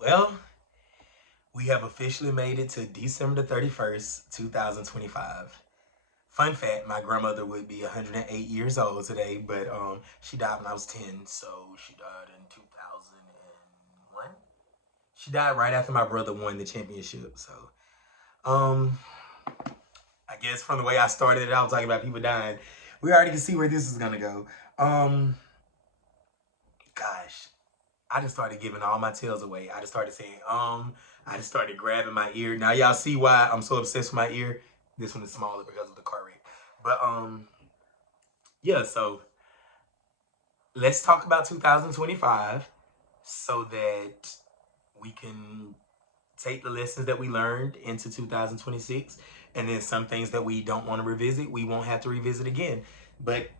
Well, we have officially made it to December the 31st, 2025. Fun fact, my grandmother would be 108 years old today, but she died when I was 10, so she died in 2001. She died right after my brother won the championship, so um I guess from the way I started it, I was talking about people dying. We already can see where this is gonna go. Um Gosh, I just started giving all my tails away. I just started saying, I just started grabbing my ear. Now y'all see why I'm so obsessed with my ear. This one is smaller because of the car wreck. But yeah, so let's talk about 2025 so that we can take the lessons that we learned into 2026, and then some things that we don't want to revisit, we won't have to revisit again. But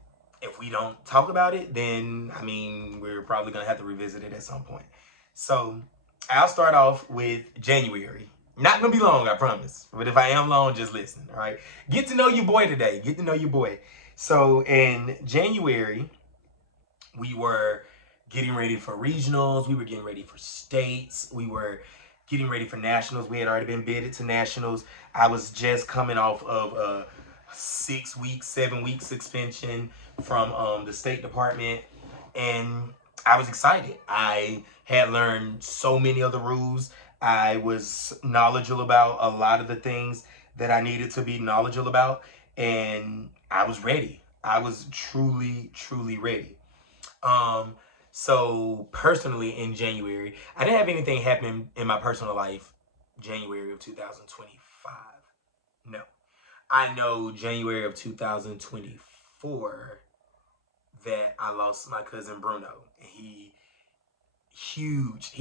if we don't talk about it, then I mean, we're probably gonna have to revisit it at some point. So I'll start off with January. Not gonna be long, I promise. But if I am long, just listen. All right. Get to know your boy today. Get to know your boy. So in January, we were getting ready for regionals. We were getting ready for states. We were getting ready for nationals. We had already been bidded to nationals. I was just coming off of a 6 week, 7 week suspension from the State Department, and I was excited. I had learned so many of the rules. I was knowledgeable about a lot of the things that I needed to be knowledgeable about, and I was ready. I was truly, truly ready. Um, so personally in January, I didn't have anything happen in my personal life January of 2025. No. I know January of 2024 that I lost my cousin Bruno. He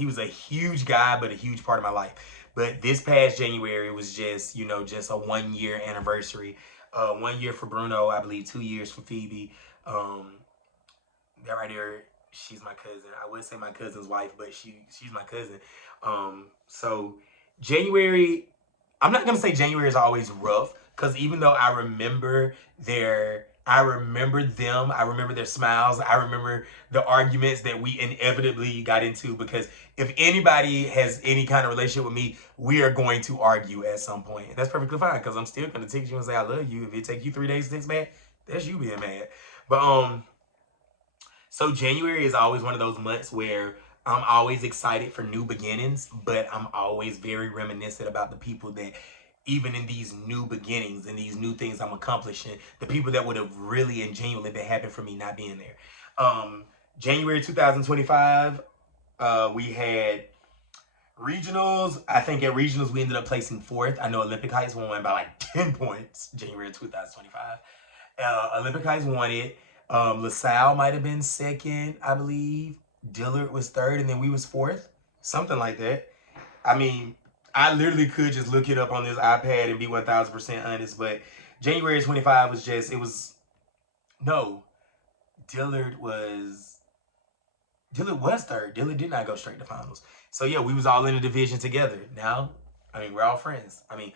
was a huge guy, but a huge part of my life. But this past January was just, just a 1 year anniversary. 1 year for Bruno, I believe 2 years for Phoebe. Um, that right there, she's my cousin. I would say my cousin's wife, but she's my cousin. So January, I'm not gonna say January is always rough, because even though I remember them, I remember their smiles, I remember the arguments that we inevitably got into. Because if anybody has any kind of relationship with me, we are going to argue at some point. And that's perfectly fine, because I'm still gonna text you and say I love you. If it takes you 3 days to text back, that's you being mad. But so January is always one of those months where I'm always excited for new beginnings, but I'm always very reminiscent about the people that, even in these new beginnings and these new things I'm accomplishing, the people that would have really and genuinely been happy for me not being there. January 2025, we had regionals. I think at regionals we ended up placing fourth. I know Olympic Heights won by like 10 points January 2025. Olympic Heights won it. LaSalle might have been second, I believe. Dillard was third, and then we was fourth, something like that. I mean, I literally could just look it up on this iPad and be 1,000% honest, but January 25 was just, it was, no, Dillard was, Dillard was third. Dillard did not go straight to finals. So yeah, we was all in the division together. Now, I mean, we're all friends. I mean,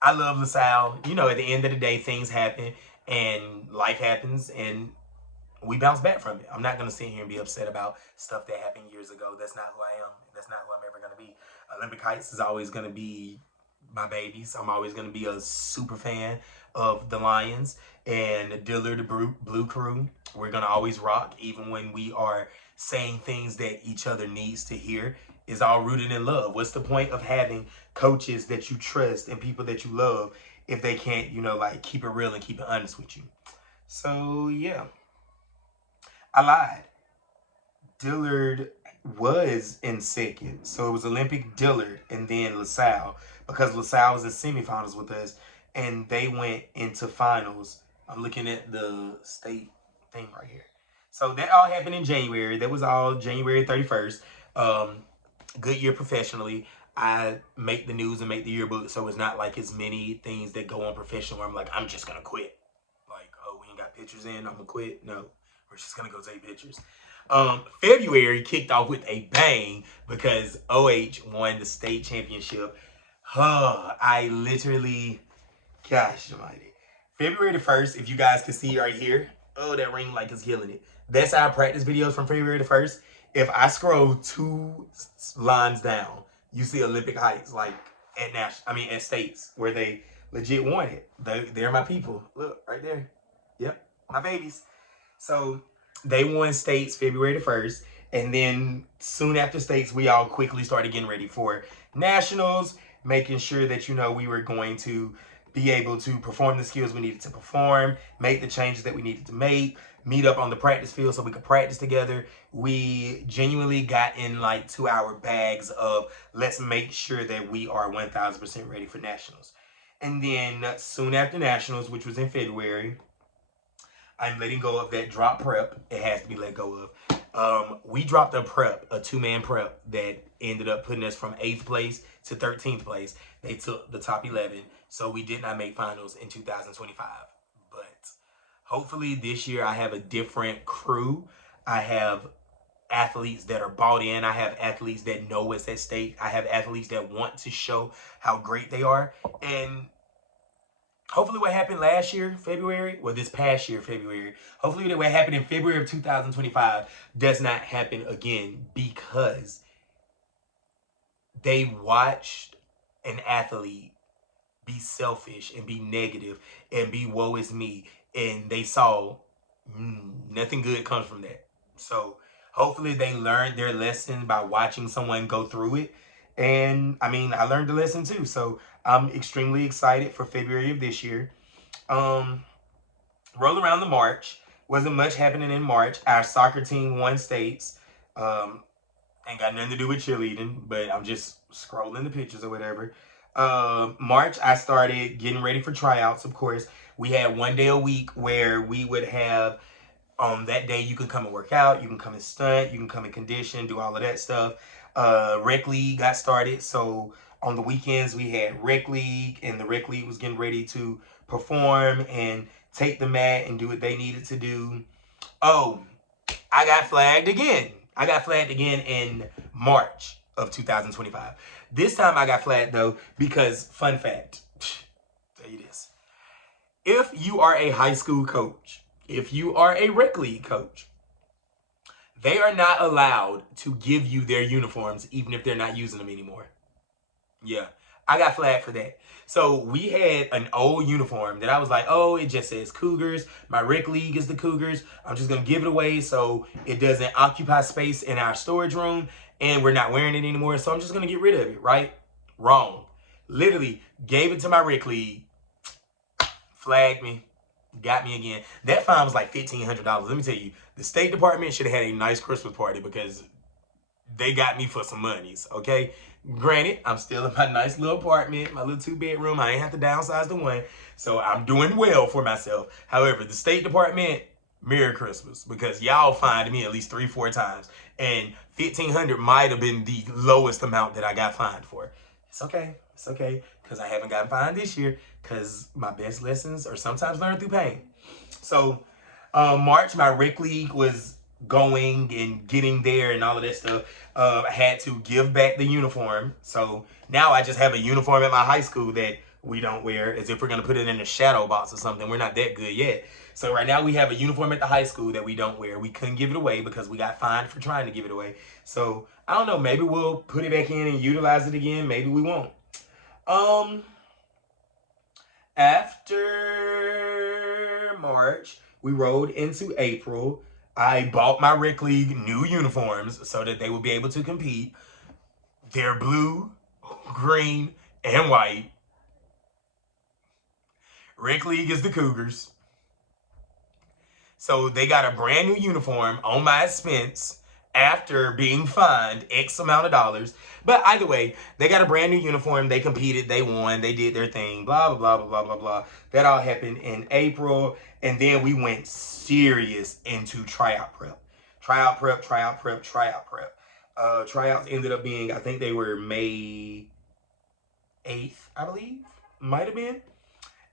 I love LaSalle. At the end of the day, things happen and life happens, and we bounce back from it. I'm not gonna sit here and be upset about stuff that happened years ago. That's not who I am. That's not who I'm ever gonna be. Olympic Heights is always gonna be my babies. I'm always gonna be a super fan of the Lions and Dillard, the Blue Crew. We're gonna always rock, even when we are saying things that each other needs to hear. Is all rooted in love. What's the point of having coaches that you trust and people that you love if they can't, like keep it real and keep it honest with you? So yeah, I lied. Dillard was in second. So it was Olympic, Dillard, and then LaSalle, because LaSalle was in semifinals with us and they went into finals. I'm looking at the state thing right here. So that all happened in January. That was all January 31st. Um, Good year professionally. I make the news and make the yearbook, so it's not like as many things that go on professional where I'm like, I'm just gonna quit. Like, oh, we ain't got pictures in, I'm gonna quit. No, we're just gonna go take pictures. February kicked off with a bang because OH won the state championship. I literally, gosh almighty. February the 1st, if you guys can see right here, oh, that ring light is killing it. That's our practice videos from February the 1st. If I scroll 2 lines down, you see Olympic Heights, like at states where they legit won it. They're my people. Look right there. Yep, my babies. So they won states February the 1st. And then soon after states, we all quickly started getting ready for nationals, making sure that, we were going to be able to perform the skills we needed to perform, make the changes that we needed to make, meet up on the practice field so we could practice together. We genuinely got in like 2-hour bags of let's make sure that we are 1000% ready for nationals. And then soon after nationals, which was in February, I'm letting go of that drop prep. It has to be let go of. We dropped a 2-man prep that ended up putting us from 8th place to 13th place. They took the top 11, so we did not make finals in 2025. But hopefully this year I have a different crew. I have athletes that are bought in. I have athletes that know what's at stake. I have athletes that want to show how great they are. And hopefully what happened last year, February, well, this past year, February, hopefully what happened in February of 2025 does not happen again, because they watched an athlete be selfish and be negative and be woe is me, and they saw nothing good comes from that. So hopefully they learned their lesson by watching someone go through it. And I learned the lesson too. So I'm extremely excited for February of this year. Roll around the March. Wasn't much happening in March. Our soccer team won states. Ain't got nothing to do with cheerleading, but I'm just scrolling the pictures or whatever. March, I started getting ready for tryouts, of course. We had 1 day a week where we would have, on that day, you can come and work out, you can come and stunt, you can come and condition, do all of that stuff. Rec League got started, so on the weekends we had Rec League, and the Rec League was getting ready to perform and take the mat and do what they needed to do. Oh, I got flagged again. I got flagged again in March of 2025. This time I got flagged though because, fun fact, tell you this. If you are a high school coach, if you are a Rec League coach, they are not allowed to give you their uniforms even if they're not using them anymore. Yeah, I got flagged for that. So we had an old uniform that I was like, oh, it just says Cougars. My Rec League is the Cougars. I'm just going to give it away so it doesn't occupy space in our storage room, and we're not wearing it anymore. So I'm just going to get rid of it, right? Wrong. Literally gave it to my Rec League, flagged me, got me again. That fine was like $1,500. Let me tell you, the State Department should have had a nice Christmas party because they got me for some monies, okay? Granted, I'm still in my nice little apartment, my little 2-bedroom. I ain't have to downsize to 1, so I'm doing well for myself. However, the State Department, Merry Christmas, because y'all fined me at least 3-4 times, and $1,500 might have been the lowest amount that I got fined for. It's okay, because I haven't gotten fined this year, because my best lessons are sometimes learned through pain. So, March, my Rec League was going and getting there and all of that stuff. I had to give back the uniform. So now I just have a uniform at my high school that we don't wear, as if we're going to put it in a shadow box or something. We're not that good yet. So right now we have a uniform at the high school that we don't wear. We couldn't give it away because we got fined for trying to give it away. So I don't know. Maybe we'll put it back in and utilize it again. Maybe we won't. After March, we rolled into April. I bought my Rec League new uniforms so that they would be able to compete. They're blue, green, and white. Rec League is the Cougars. So they got a brand new uniform on my expense after being fined X amount of dollars. But either way, they got a brand new uniform. They competed. They won. They did their thing. Blah, blah, blah, blah, blah, blah, blah. That all happened in April. And then we went serious into tryout prep. Tryout prep. Tryouts ended up being, I think they were May 8th, I believe. Might have been.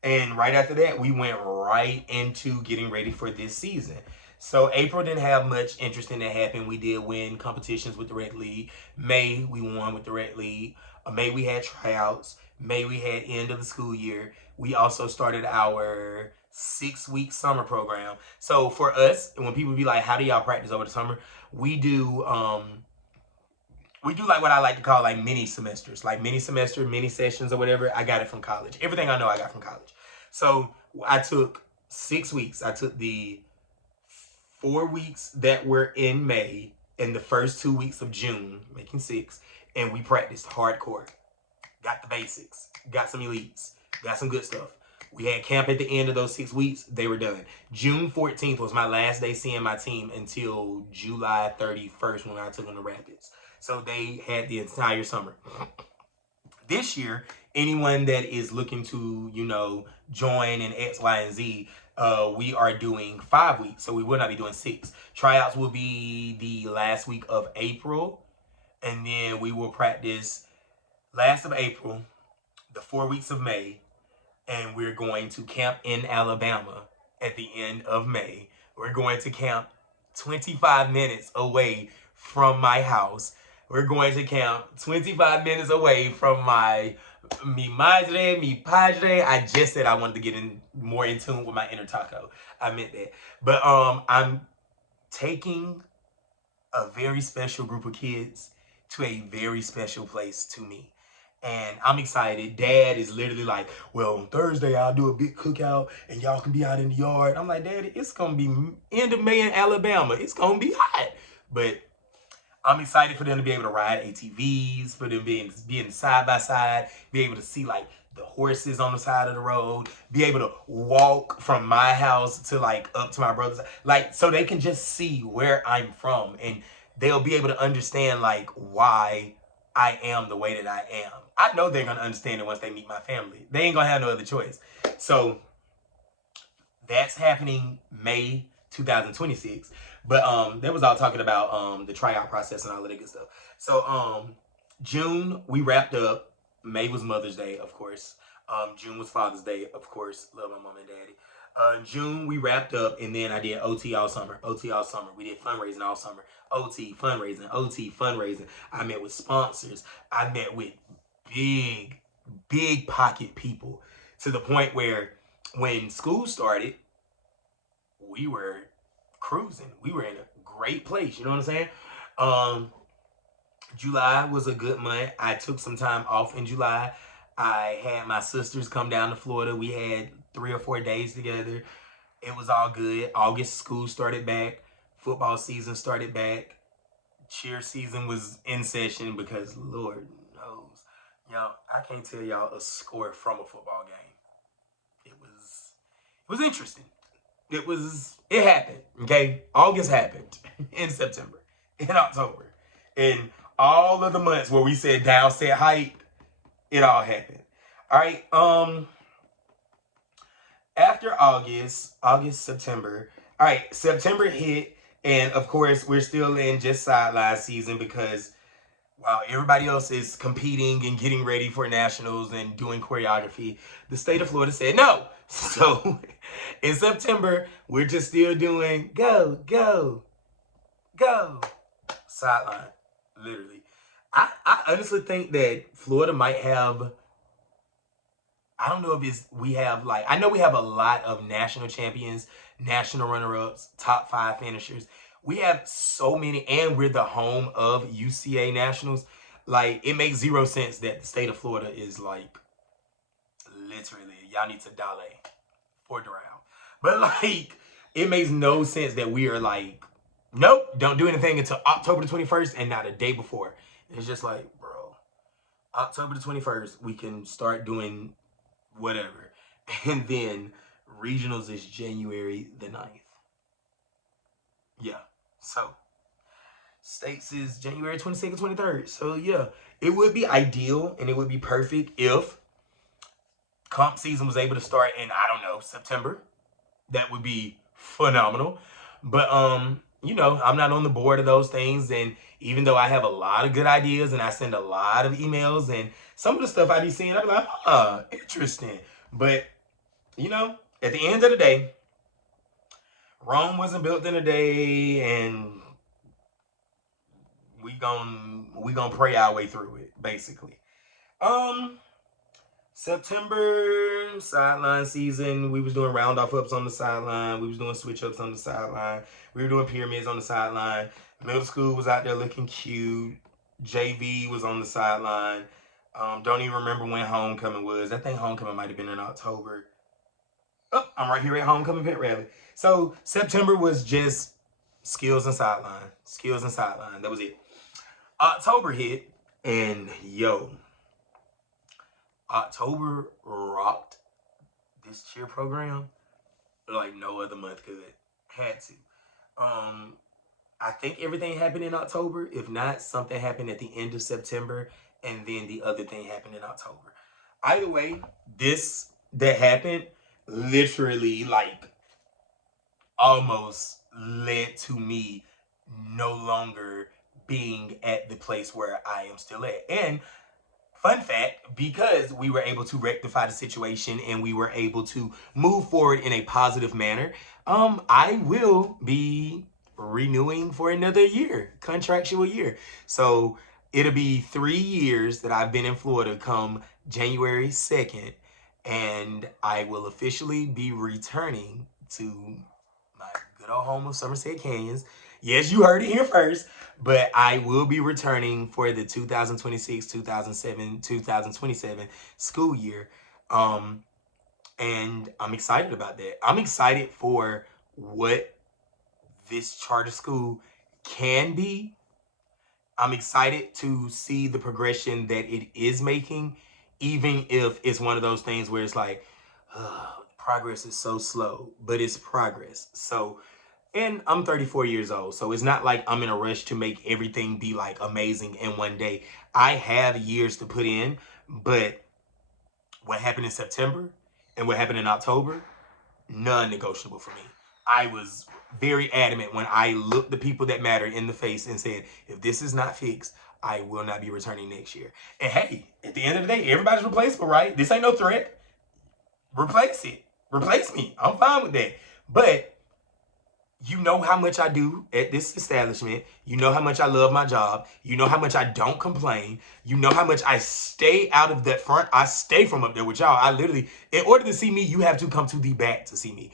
And right after that, we went right into getting ready for this season. So April didn't have much interesting that happened. We did win competitions with the Rec League. May, we won with the Rec League. May, we had tryouts. May, we had end of the school year. We also started our 6-week summer program. So for us, when people be like, how do y'all practice over the summer? We do like what I like to call like mini semesters, like mini semester, mini sessions or whatever. I got it from college. Everything I know I got from college. So I took 6 weeks. I took the 4 weeks that were in May and the first 2 weeks of June, making 6, and we practiced hardcore. Got the basics, got some elites, got some good stuff. We had camp at the end of those 6 weeks. They were done. June 14th was my last day seeing my team until July 31st when I took them to Rapids. So they had the entire summer. This year, anyone that is looking to, join in X, Y, and Z, we are doing 5 weeks. So we will not be doing 6. Tryouts will be the last week of April. And then we will practice last of April, the 4 weeks of May, and we're going to camp in Alabama at the end of May. We're going to camp 25 minutes away from my house. We're going to camp 25 minutes away from mi madre, mi padre. I just said I wanted to get more in tune with my inner taco. I meant that. But I'm taking a very special group of kids to a very special place to me. And I'm excited. Dad is literally like, well, on Thursday, I'll do a big cookout and y'all can be out in the yard. I'm like, Daddy, it's going to be end of May in Alabama. It's going to be hot. But I'm excited for them to be able to ride ATVs, for them being side by side, be able to see like the horses on the side of the road, be able to walk from my house to like up to my brother's, like, so they can just see where I'm from and they'll be able to understand like why I am the way that I am. I know they're going to understand it once they meet my family. They ain't going to have no other choice. So that's happening May 2026. But that was all talking about the tryout process and all of that good stuff. So June, we wrapped up. May was Mother's Day, of course. June was Father's Day, of course. Love my mom and daddy. June, we wrapped up, and then I did OT all summer. OT all summer. We did fundraising all summer. OT, fundraising, OT, fundraising. I met with sponsors. I met with big pocket people to the point where when school started, we were cruising. We were in a great place. You know what I'm saying? July was a good month. I took some time off in July. I had my sisters come down to Florida. We had 3 or 4 days together. It was all good. August, school started back. Football season started back. Cheer season was in session because Lord knows, y'all, I can't tell y'all a score from a football game. It was interesting. It happened, okay? August happened in September, in October. In all of the months where we said down, set height, it all happened. All right, after August, September. All right, September hit, and of course, we're still in just sideline season because while everybody else is competing and getting ready for nationals and doing choreography, the state of Florida said no. So in September, we're just still doing go, go, go, sideline, literally. I honestly think that Florida might have, I don't know if we have like, I know we have a lot of national champions, national runner-ups, top 5 finishers. We have so many, and we're the home of UCA Nationals. Like, it makes 0 sense that the state of Florida is like, literally, y'all need to dollar for drown. But like, it makes no sense that we are like, nope, don't do anything until October the 21st and not a day before. It's just like, bro, October the 21st, we can start doing whatever. And then regionals is January the 9th. Yeah. So states is January 22nd, 23rd. So yeah, it would be ideal and it would be perfect if comp season was able to start in, I don't know, September. That would be phenomenal. But I'm not on the board of those things, and even though I have a lot of good ideas and I send a lot of emails and some of the stuff I be seeing, I be like, interesting. But at the end of the day, Rome wasn't built in a day, and we gonna pray our way through it, basically. September, sideline season. We was doing round off ups on the sideline. We was doing switch ups on the sideline. We were doing pyramids on the sideline. Middle school was out there looking cute. JV was on the sideline. Don't even remember when homecoming was. I think homecoming might have been in October. Oh, I'm right here at homecoming pet rally. So September was just skills and sideline. Skills and sideline. That was it. October hit, and yo, October rocked this cheer program like no other month could. Had to. I think everything happened in October. If not, something happened at the end of September, and then the other thing happened in October. Either way, this that happened literally like almost led to me no longer being at the place where I am still at. And fun fact, because we were able to rectify the situation and we were able to move forward in a positive manner, I will be renewing for another year, contractual year. So it'll be 3 years that I've been in Florida come January 2nd, and I will officially be returning to my good old home of Somerset Canyons. Yes, you heard it here first, but I will be returning for the 2026-2027 school year. And I'm excited about that. I'm excited for what this charter school can be. I'm excited to see the progression that it is making, even if it's one of those things where it's like, progress is so slow, but it's progress. So, and I'm 34 years old, so it's not like I'm in a rush to make everything be like amazing in one day. I have years to put in, but what happened in September and what happened in October, non-negotiable for me. I was very adamant when I looked the people that matter in the face and said, if this is not fixed, I will not be returning next year. And hey, at the end of the day, everybody's replaceable, right? This ain't no threat. Replace it. Replace me. I'm fine with that. But you know how much I do at this establishment. You know how much I love my job. You know how much I don't complain. You know how much I stay out of that front. I stay from up there with y'all. I literally, in order to see me, you have to come to the back to see me.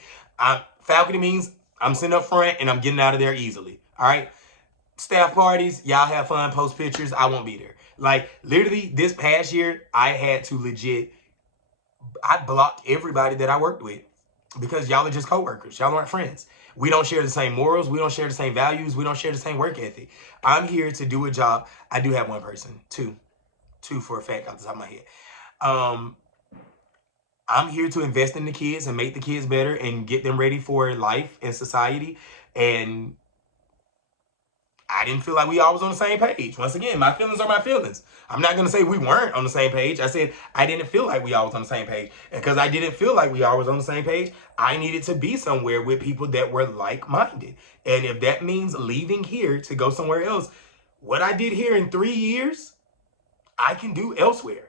Faculty means I'm sitting up front and I'm getting out of there easily. All right. Staff parties, y'all have fun, post pictures. I won't be there. Like literally this past year, I had to I blocked everybody that I worked with because y'all are just coworkers. Y'all aren't friends. We don't share the same morals. We don't share the same values. We don't share the same work ethic. I'm here to do a job. I do have one person, two for a fact off the top of my head. I'm here to invest in the kids and make the kids better and get them ready for life and society. And I didn't feel like we all was on the same page. Once again, my feelings are my feelings. I'm not going to say we weren't on the same page. I said I didn't feel like we all was on the same page. And because I didn't feel like we all was on the same page, I needed to be somewhere with people that were like-minded. And if that means leaving here to go somewhere else, what I did here in 3 years, I can do elsewhere.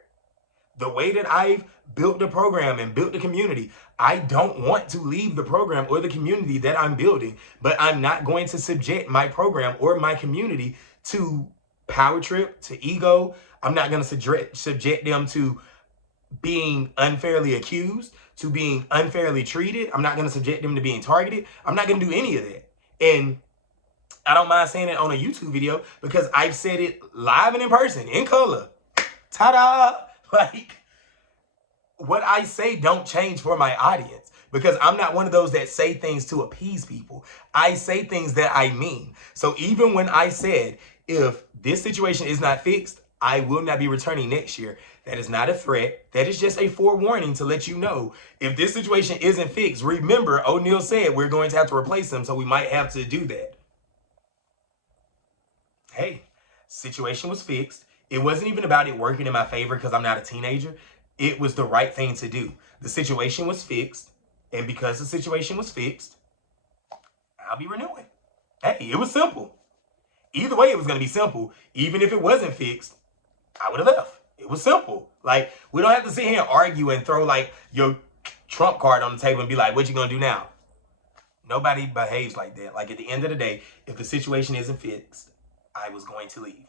The way that I've built the program and built the community, I don't want to leave the program or the community that I'm building, but I'm not going to subject my program or my community to power trip, to ego. I'm not going to subject them to being unfairly accused, to being unfairly treated. I'm not going to subject them to being targeted. I'm not going to do any of that. And I don't mind saying it on a YouTube video because I've said it live and in person, in color. Ta-da! Like, what I say don't change for my audience because I'm not one of those that say things to appease people. I say things that I mean. So even when I said, if this situation is not fixed, I will not be returning next year. That is not a threat. That is just a forewarning to let you know, if this situation isn't fixed, remember O'Neal said we're going to have to replace him, so we might have to do that. Hey, situation was fixed. It wasn't even about it working in my favor because I'm not a teenager. It was the right thing to do. The situation was fixed. And because the situation was fixed, I'll be renewing. Hey, it was simple. Either way, it was going to be simple. Even if it wasn't fixed, I would have left. It was simple. Like, we don't have to sit here and argue and throw like your trump card on the table and be like, what you going to do now? Nobody behaves like that. Like, at the end of the day, if the situation isn't fixed, I was going to leave.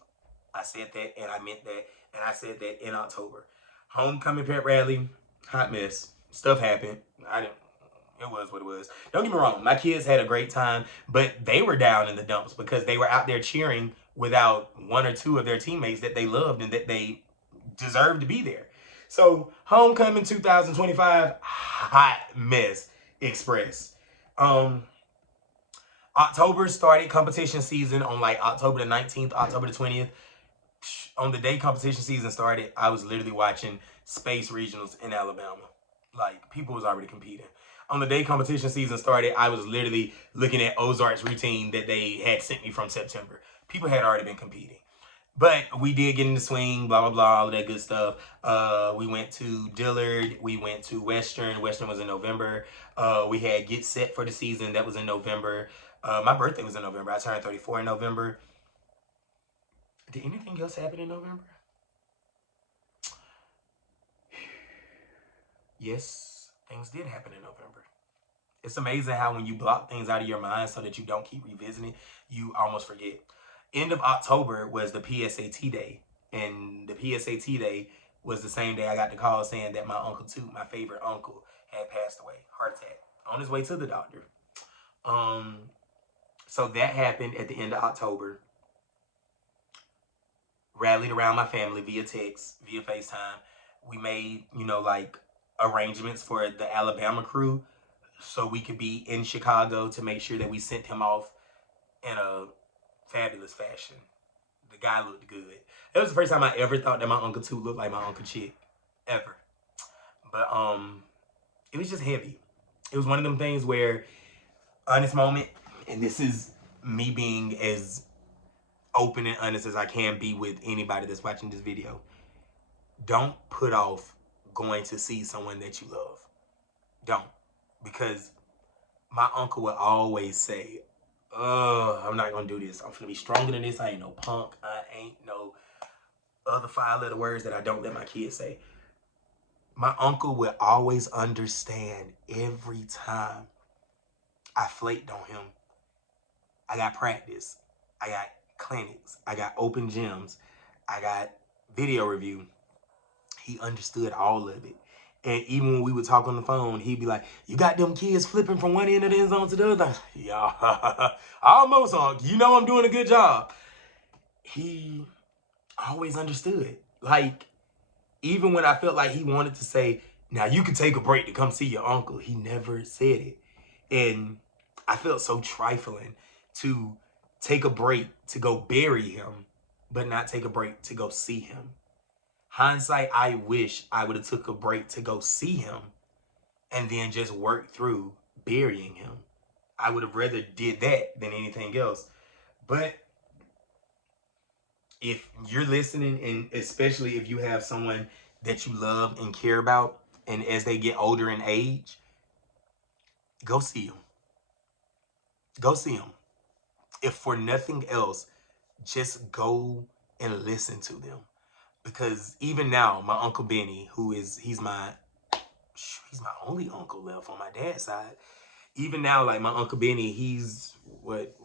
I said that and I meant that, and I said that in October. Homecoming pep rally, hot mess. Stuff happened. It was what it was. Don't get me wrong, my kids had a great time, but they were down in the dumps because they were out there cheering without one or two of their teammates that they loved and that they deserved to be there. So, homecoming 2025, hot mess express. Um, October started competition season on like October the 19th, October the 20th. On the day competition season started, I was literally watching space regionals in Alabama. Like, people was already competing. On the day competition season started, I was literally looking at Ozark's routine that they had sent me from September. People had already been competing. But we did get in the swing, blah, blah, blah, all of that good stuff. We went to Dillard. We went to Western. Western was in November. We had Get Set for the season. That was in November. My birthday was in November. I turned 34 in November. Did anything else happen in November? Yes, things did happen in November. It's amazing how when you block things out of your mind so that you don't keep revisiting, you almost forget. End of October was the PSAT day. And the PSAT day was the same day I got the call saying that my Uncle Toot, my favorite uncle, had passed away. Heart attack. On his way to the doctor. So that happened at the end of October. Rallied around my family via text, via FaceTime. We made, like arrangements for the Alabama crew so we could be in Chicago to make sure that we sent him off in a fabulous fashion. The guy looked good. It was the first time I ever thought that my Uncle Toot looked like my Uncle Chick. Ever. But it was just heavy. It was one of them things where, honest moment, and this is me being as open and honest as I can be with anybody that's watching this video. Don't put off going to see someone that you love. Don't. Because my uncle would always say, I'm not going to do this. I'm going to be stronger than this. I ain't no punk. I ain't no other 5-letter words that I don't let my kids say. My uncle would always understand every time I flaked on him. I got practice. I got clinics. I got open gyms. I got video review. He understood all of it. And even when we would talk on the phone, he'd be like, you got them kids flipping from one end of the end zone to the other? Yeah, almost, Unc. You know I'm doing a good job. He always understood. Like, even when I felt like he wanted to say, now you can take a break to come see your uncle, he never said it. And I felt so trifling to take a break to go bury him, but not take a break to go see him. Hindsight, I wish I would have took a break to go see him and then just work through burying him. I would have rather did that than anything else. But if you're listening, and especially if you have someone that you love and care about, and as they get older in age, go see them. Go see them. If for nothing else, just go and listen to them. Because even now, my Uncle Benny, he's my only uncle left on my dad's side. Even now, like my Uncle Benny, he's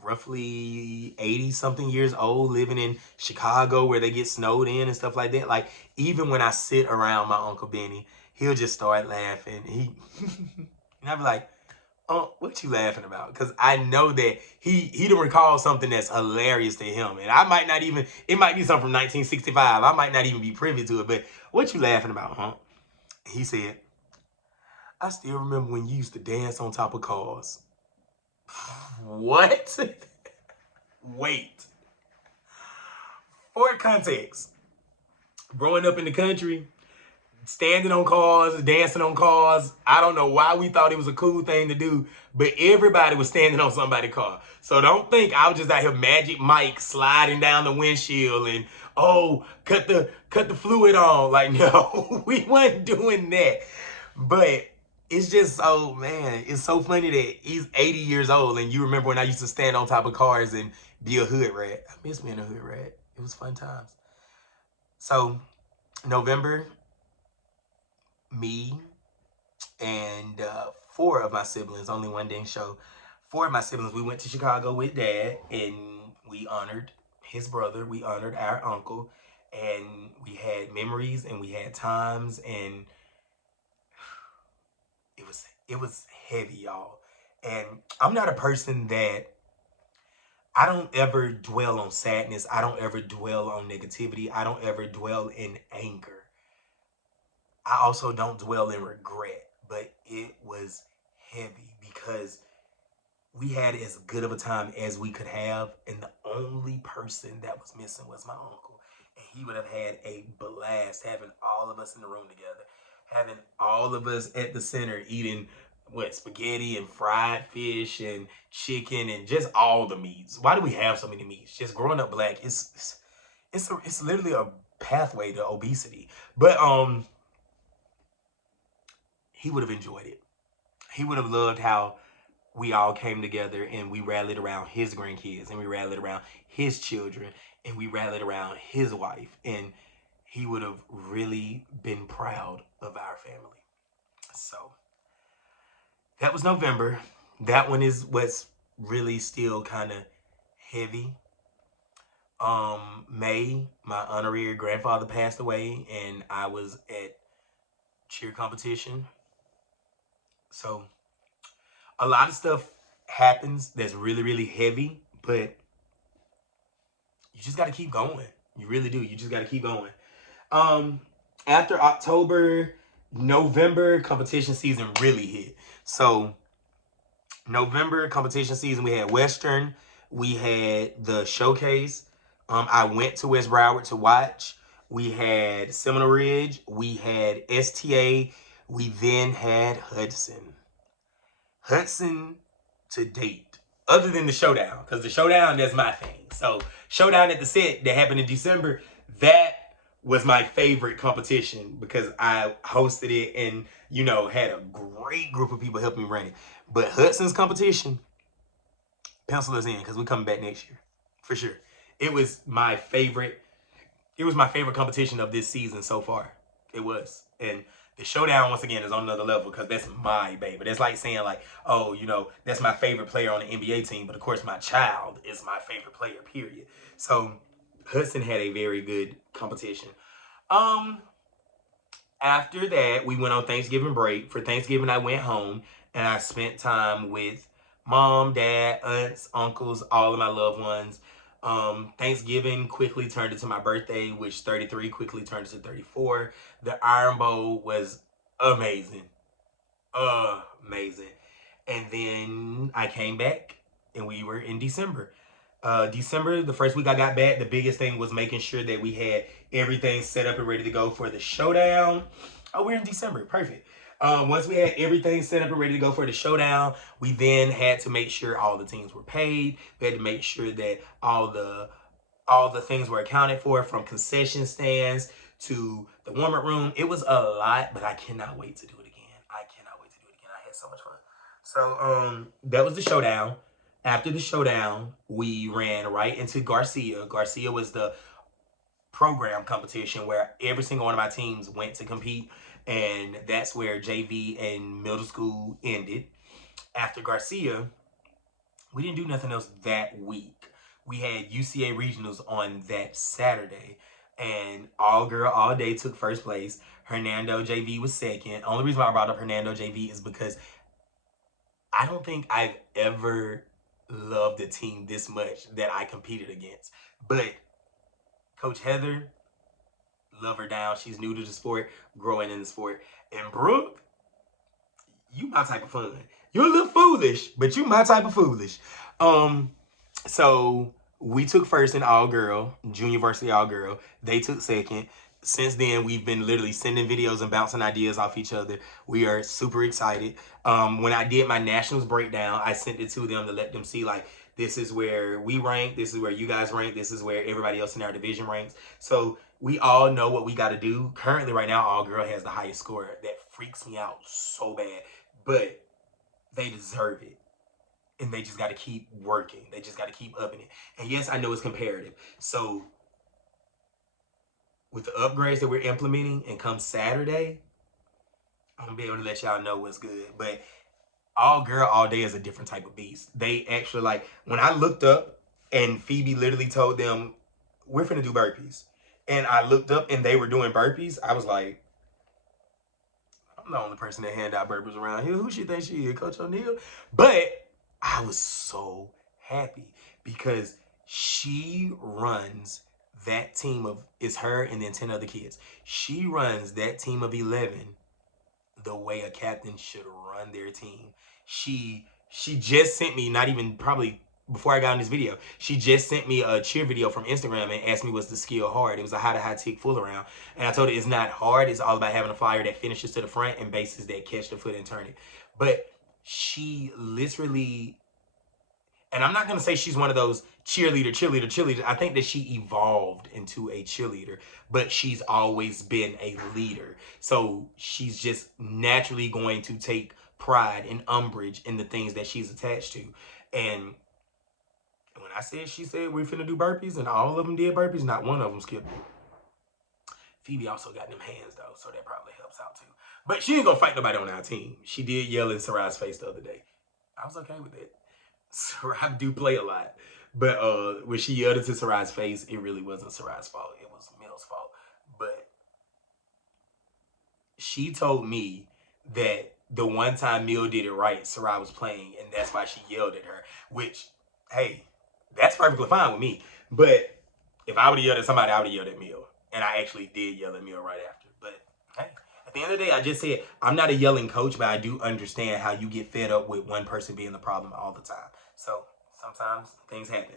roughly 80 something years old, living in Chicago where they get snowed in and stuff like that. Like, even when I sit around my Uncle Benny, he'll just start laughing. And I'll be like, oh, what you laughing about? Because I know that he done recall something that's hilarious to him. And I might not even, it might be something from 1965. I might not even be privy to it, but what you laughing about, huh? He said, I still remember when you used to dance on top of cars. What? Wait. For context, growing up in the country, standing on cars, dancing on cars. I don't know why we thought it was a cool thing to do, but everybody was standing on somebody's car. So don't think I was just out here Magic Mike sliding down the windshield and, oh, cut the fluid on. Like, no, we weren't doing that. But it's just, oh man, it's so funny that he's 80 years old and you remember when I used to stand on top of cars and be a hood rat. I miss being a hood rat. It was fun times. So November, me and 4 of my siblings, only one didn't show. 4 of my siblings, we went to Chicago with Dad, and we honored his brother. We honored our uncle, and we had memories and we had times, and it was heavy, y'all. And I'm not a person that I don't ever dwell on sadness. I don't ever dwell on negativity. I don't ever dwell in anger. I also don't dwell in regret, but it was heavy because we had as good of a time as we could have, and the only person that was missing was my uncle. And he would have had a blast having all of us in the room together, having all of us at the center eating what spaghetti and fried fish and chicken and just all the meats. Why do we have so many meats? Just growing up black, it's literally a pathway to obesity. But he would have enjoyed it. He would have loved how we all came together and we rallied around his grandkids and we rallied around his children and we rallied around his wife. And he would have really been proud of our family. So that was November. That one is what's really still kind of heavy. May, my honorary grandfather passed away and I was at cheer competition. So a lot of stuff happens that's really, really heavy, but you just got to keep going. You really do. You just got to keep going. Um, After October, November competition season really hit. So November competition season, we had Western, we had the showcase. I went to West Broward to watch. We had Seminole Ridge, we had STA, we then had Hudson. Hudson to date, other than the showdown, because the showdown, that's my thing. So showdown at the set that happened in December, that was my favorite competition because I hosted it and, had a great group of people helping me run it. But Hudson's competition, pencil us in because we're coming back next year for sure. It was my favorite. It was my favorite competition of this season so far. It was. And the showdown, once again, is on another level because that's my baby. That's like saying, like, oh, that's my favorite player on the NBA team. But of course, my child is my favorite player, period. So Hudson had a very good competition. After that, we went on Thanksgiving break. For Thanksgiving, I went home and I spent time with mom, dad, aunts, uncles, all of my loved ones. Thanksgiving quickly turned into my birthday, which 33 quickly turned into 34. The Iron Bowl was amazing. Amazing. And then I came back and we were in December. December, the first week I got back, the biggest thing was making sure that we had everything set up and ready to go for the showdown. Oh, we're in December. Perfect. Once we had everything set up and ready to go for the showdown, we then had to make sure all the teams were paid. We had to make sure that all the things were accounted for, from concession stands to the warm-up room. It was a lot, but I cannot wait to do it again. I cannot wait to do it again. I had so much fun. So that was the showdown. After the showdown, we ran right into Garcia. Garcia was the program competition where every single one of my teams went to compete, and that's where JV and middle school ended. After Garcia, we didn't do nothing else that week. We had UCA regionals on that Saturday, and all girl all day took first place. Hernando JV was second. Only reason why I brought up Hernando JV is because I don't think I've ever loved a team this much that I competed against. But Coach Heather, love her down. She's new to the sport, growing in the sport. And Brooke, you my type of fun. You're a little foolish, but you my type of foolish. So we took first in all girl, junior varsity all girl. They took second. Since then, we've been literally sending videos and bouncing ideas off each other. We are super excited. When I did my nationals breakdown, I sent it to them to let them see, like, this is where we rank, this is where you guys rank, this is where everybody else in our division ranks. So we all know what we got to do. Currently, right now, all girl has the highest score. That freaks me out so bad. But they deserve it. And they just got to keep working. They just got to keep upping it. And yes, I know it's comparative. So with the upgrades that we're implementing, and come Saturday, I'm going to be able to let y'all know what's good. But all girl all day is a different type of beast. They actually, like, when I looked up and Phoebe literally told them, we're finna do burpees. and I looked up and they were doing burpees, I was like, I'm the only person that hand out burpees around here. Who she think she is, Coach O'Neal? But I was so happy because she runs that team of, it's her and then 10 other kids. She runs that team of 11 the way a captain should run their team. She just sent me, not even probably before I got in this video, she just sent me a cheer video from Instagram and asked me what's the skill hard. It was a how to high tick full around. And I told her it's not hard. It's all about having a flyer that finishes to the front and bases that catch the foot and turn it. But she literally, and I'm not going to say she's one of those cheerleader. I think that she evolved into a cheerleader, but she's always been a leader. So she's just naturally going to take pride and umbrage in the things that she's attached to. And when I said, she said, we're finna do burpees, and all of them did burpees, not one of them skipped. Phoebe also got them hands, though, so that probably helps out, too. But she ain't gonna fight nobody on our team. She did yell in Sarai's face the other day. I was okay with it. Sarai do play a lot. But when she yelled into Sarai's face, it really wasn't Sarai's fault. It was Mil's fault. But she told me that the one time Mil did it right, Sarai was playing, and that's why she yelled at her. Which, hey, that's perfectly fine with me. But if I would have yelled at somebody, I would have yelled at Mil. And I actually did yell at Mil right after. But hey, at the end of the day, I just said, I'm not a yelling coach, but I do understand how you get fed up with one person being the problem all the time. So sometimes things happen.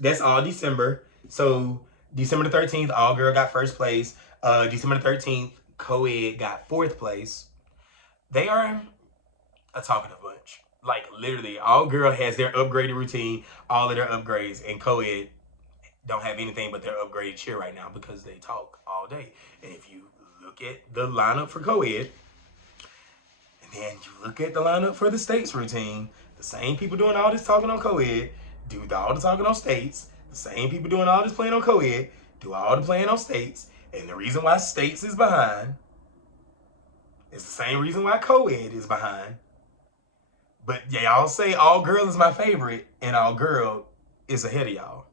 That's all December. So December the 13th, all girl got first place. December the 13th, co-ed got fourth place. They are a talkative bunch. Like literally, all girl has their upgraded routine, all of their upgrades, and co-ed don't have anything but their upgraded cheer right now because they talk all day. And if you look at the lineup for co-ed, and then you look at the lineup for the states routine, the same people doing all this talking on co-ed do all the talking on states. The same people doing all this playing on co-ed do all the playing on states. And the reason why states is behind is the same reason why co-ed is behind. But y'all say all girl is my favorite and all girl is ahead of y'all.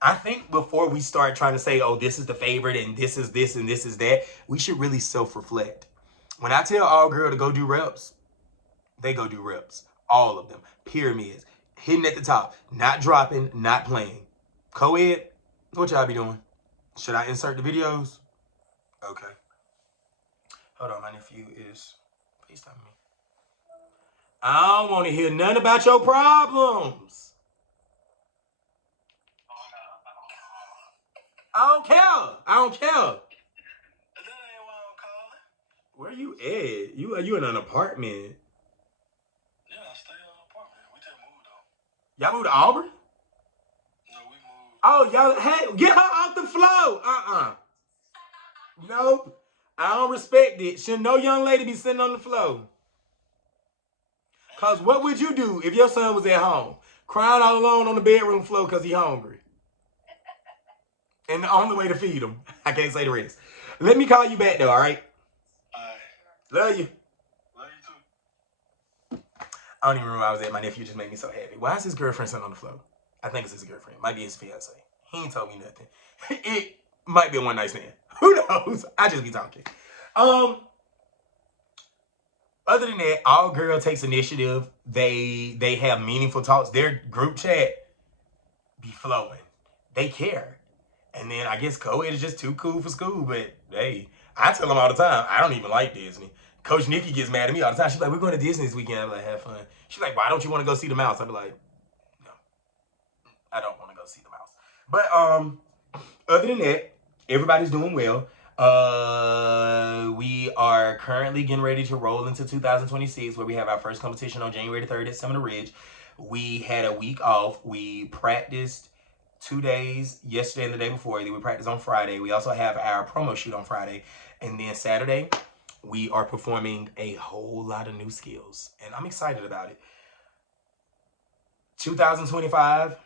I think before we start trying to say, oh, this is the favorite and this is this and this is that, we should really self-reflect. When I tell all girl to go do reps, they go do reps. All of them. Pyramids. Hitting at the top. Not dropping, not playing. Co-ed, what y'all be doing? Should I insert the videos? Okay. Hold on, my nephew is FaceTiming me. I don't want to hear none about your problems. I don't care. I don't care. That ain't why I'm calling. Where you at? You in an apartment. Yeah, I stay in an apartment. We just moved though. Y'all moved to Auburn? No, we moved. Oh, y'all, hey, get her off the floor. Nope. I don't respect it. Should no young lady be sitting on the floor? Because what would you do if your son was at home, crying all alone on the bedroom floor because he hungry? And the only way to feed him. I can't say the rest. Let me call you back though, all right? All right. Love you. Love you too. I don't even remember where I was at. My nephew just made me so happy. Why is his girlfriend sitting on the floor? I think it's his girlfriend. Might be his fiance. He ain't told me nothing. It might be a one night stand. Who knows? I just be talking. Other than that, all girl takes initiative. They have meaningful talks. Their group chat be flowing. They care. And then I guess co-ed is just too cool for school. But hey, I tell them all the time, I don't even like Disney. Coach Nikki gets mad at me all the time. She's like, we're going to Disney this weekend. I'm like, have fun. She's like, why don't you want to go see the mouse? I'll be like, no, I don't want to go see the mouse. But other than that, everybody's doing well. We are currently getting ready to roll into 2026 where we have our first competition on January 3rd at Seminole Ridge. We had a week off. We practiced 2 days, yesterday and the day before. We practiced on Friday. We also have our promo shoot on Friday. And then Saturday, we are performing a whole lot of new skills. And I'm excited about it. 2025,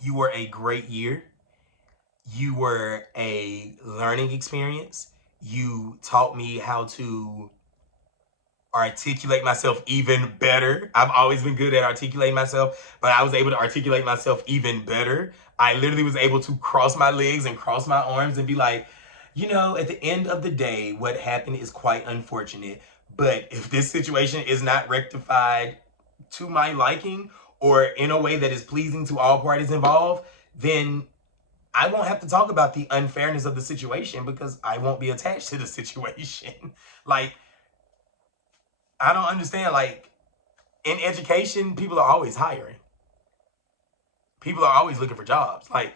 you were a great year. You were a learning experience. You taught me how to articulate myself even better. I've always been good at articulating myself, but I was able to articulate myself even better. I literally was able to cross my legs and cross my arms and be like, you know, at the end of the day, what happened is quite unfortunate. But if this situation is not rectified to my liking or in a way that is pleasing to all parties involved, then I won't have to talk about the unfairness of the situation because I won't be attached to the situation. Like, I don't understand. Like, in education, people are always hiring. People are always looking for jobs. Like,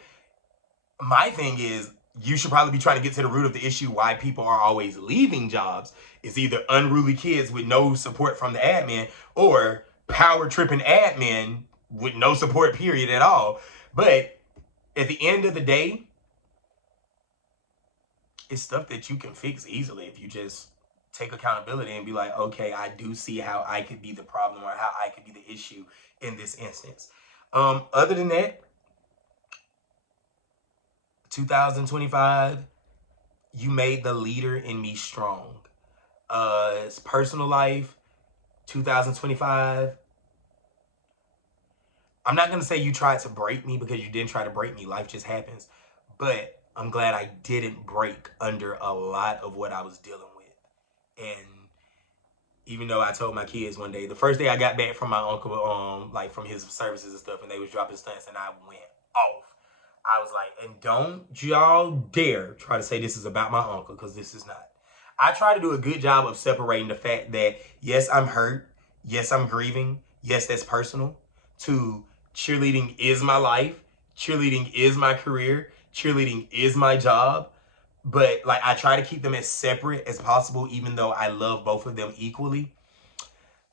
my thing is, you should probably be trying to get to the root of the issue why people are always leaving jobs. It's either unruly kids with no support from the admin or power tripping admin with no support period at all. But at the end of the day, it's stuff that you can fix easily if you just take accountability and be like, okay, I do see how I could be the problem or how I could be the issue in this instance. Other than that, 2025, you made the leader in me strong. It's personal life, 2025. I'm not going to say you tried to break me because you didn't try to break me. Life just happens. But I'm glad I didn't break under a lot of what I was dealing with. And even though I told my kids one day, the first day I got back from my uncle, like from his services and stuff, and they was dropping stunts, and I went off. I was like, and don't y'all dare try to say this is about my uncle, because this is not. I try to do a good job of separating the fact that, yes, I'm hurt. Yes, I'm grieving. Yes, that's personal. To cheerleading is my life. Cheerleading is my career. Cheerleading is my job. But like, I try to keep them as separate as possible, even though I love both of them equally.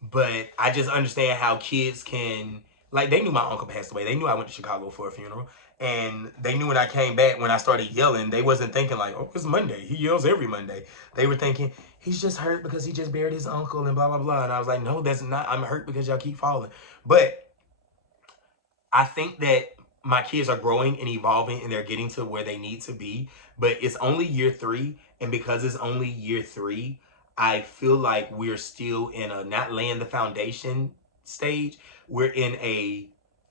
But I just understand how kids can, like, they knew my uncle passed away. They knew I went to Chicago for a funeral. And they knew when I came back, when I started yelling, they wasn't thinking like, oh, it's Monday. He yells every Monday. They were thinking, he's just hurt because he just buried his uncle and blah, blah, blah. And I was like, no, that's not. I'm hurt because y'all keep falling. But I think that my kids are growing and evolving and they're getting to where they need to be. But it's only year 3. And because it's only year 3, I feel like we're still in a not laying the foundation stage. We're in a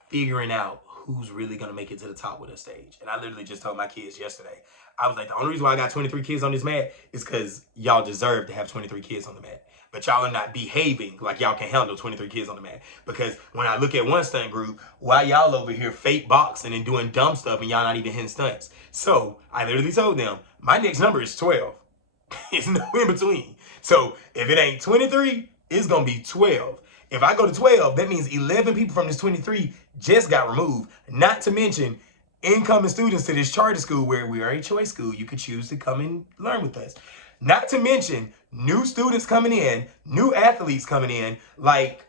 figuring out who's really going to make it to the top with us stage. And I literally just told my kids yesterday, I was like, the only reason why I got 23 kids on this mat is because y'all deserve to have 23 kids on the mat. But y'all are not behaving like y'all can handle 23 kids on the mat. Because when I look at one stunt group, why y'all over here fake boxing and doing dumb stuff and y'all not even hitting stunts? So I literally told them, my next number is 12. It's no in between. So if it ain't 23, it's going to be 12. If I go to 12, that means 11 people from this 23 just got removed. Not to mention incoming students to this charter school where we are a choice school. You could choose to come and learn with us. Not to mention new students coming in, new athletes coming in. Like,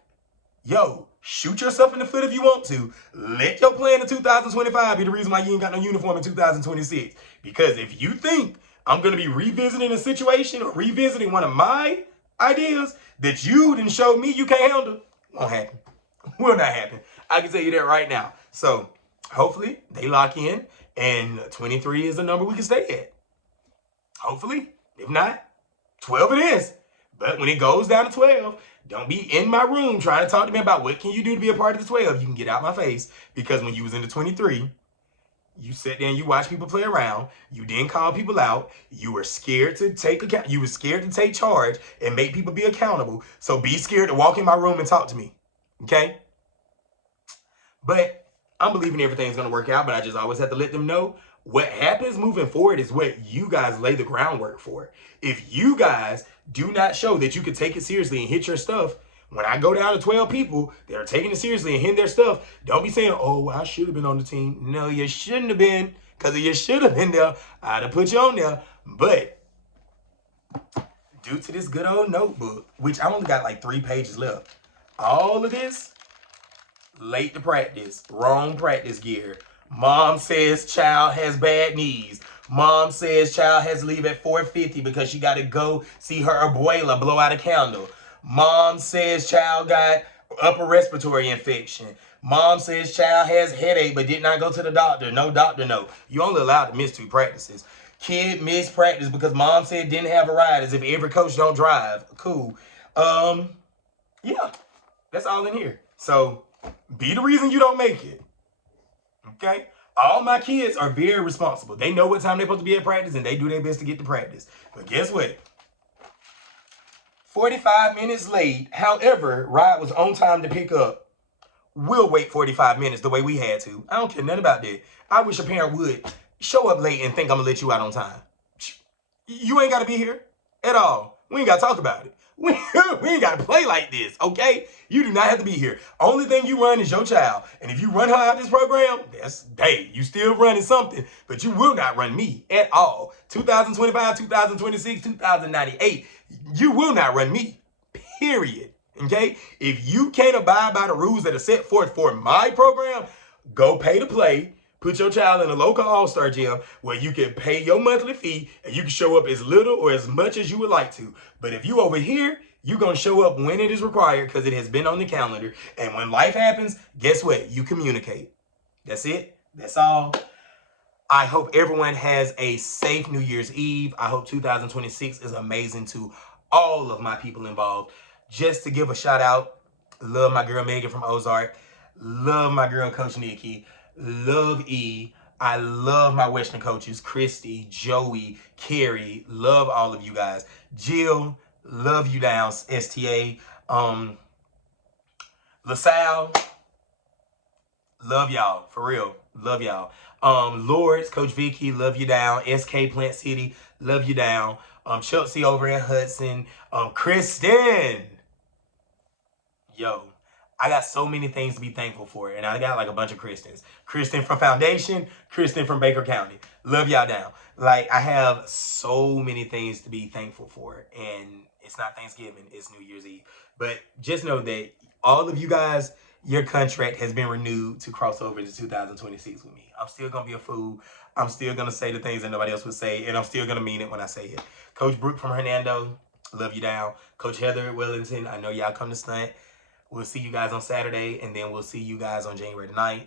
yo, shoot yourself in the foot if you want to. Let your plan in 2025 be the reason why you ain't got no uniform in 2026. Because if you think I'm going to be revisiting a situation or revisiting one of my ideas that you didn't show me you can't handle, won't happen. Will not happen. I can tell you that right now. So hopefully they lock in and 23 is the number we can stay at. Hopefully. If not, 12 it is. But when it goes down to 12, don't be in my room trying to talk to me about what can you do to be a part of the 12. You can get out my face, because when you was in the 23, you sat there and you watched people play around. You didn't call people out. You were scared to take account. You were scared to take charge and make people be accountable. So be scared to walk in my room and talk to me. Okay? But I'm believing everything's going to work out, but I just always have to let them know what happens moving forward is what you guys lay the groundwork for. If you guys do not show that you can take it seriously and hit your stuff, when I go down to 12 people that are taking it seriously and hitting their stuff, don't be saying, oh, I should have been on the team. No, you shouldn't have been, because if you should have been there, I'd have put you on there. But due to this good old notebook, which I only got like 3 pages left, all of this, late to practice, wrong practice gear. Mom says child has bad knees. Mom says child has to leave at 4:50 because she got to go see her abuela blow out a candle. Mom says child got upper respiratory infection. Mom says child has headache but did not go to the doctor. No doctor, no. You only allowed to miss 2 practices. Kid missed practice because mom said didn't have a ride, as if every coach don't drive. Cool. Yeah, that's all in here. So be the reason you don't make it. Okay? All my kids are very responsible. They know what time they're supposed to be at practice and they do their best to get to practice. But guess what? 45 minutes late. However, Rod was on time to pick up. We'll wait 45 minutes the way we had to. I don't care nothing about that. I wish a parent would show up late and think I'm going to let you out on time. You ain't got to be here at all. We ain't got to talk about it. We ain't got to play like this, okay? You do not have to be here. Only thing you run is your child. And if you run her out this program, that's, hey, you still running something, but you will not run me at all. 2025, 2026, 2098, you will not run me, period, okay? If you can't abide by the rules that are set forth for my program, go pay to play. Put your child in a local all-star gym where you can pay your monthly fee and you can show up as little or as much as you would like to. But if you over here, you're going to show up when it is required because it has been on the calendar. And when life happens, guess what? You communicate. That's it. That's all. I hope everyone has a safe New Year's Eve. I hope 2026 is amazing to all of my people involved. Just to give a shout out, love my girl Megan from Ozark. Love my girl Coach Nikki. Love E. I love my Western coaches, Christy, Joey, Carrie. Love all of you guys. Jill, love you down, STA. LaSalle, love y'all, for real. Love y'all. Lords, Coach Vicky, love you down. SK Plant City, love you down. Chelsea over in Hudson. Kristen. Yo, I got so many things to be thankful for. And I got like a bunch of Kristens. Kristen from Foundation, Kristen from Baker County. Love y'all down. Like, I have so many things to be thankful for. And it's not Thanksgiving, it's New Year's Eve. But just know that all of you guys, your contract has been renewed to cross over to 2026 with me. I'm still going to be a fool. I'm still going to say the things that nobody else would say. And I'm still going to mean it when I say it. Coach Brooke from Hernando, love you down. Coach Heather at Wellington, I know y'all come to stunt. We'll see you guys on Saturday, and then we'll see you guys on January 9th.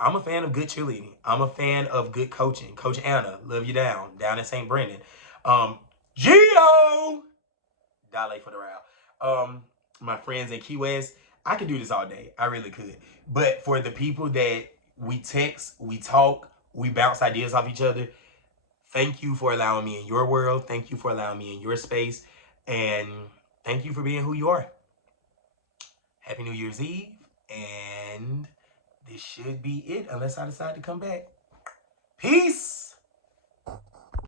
I'm a fan of good cheerleading. I'm a fan of good coaching. Coach Anna, love you down in St. Brendan. Gio! Dale for the route. My friends in Key West, I could do this all day. I really could. But for the people that we text, we talk, we bounce ideas off each other, thank you for allowing me in your world. Thank you for allowing me in your space. And thank you for being who you are. Happy New Year's Eve, and this should be it unless I decide to come back. Peace!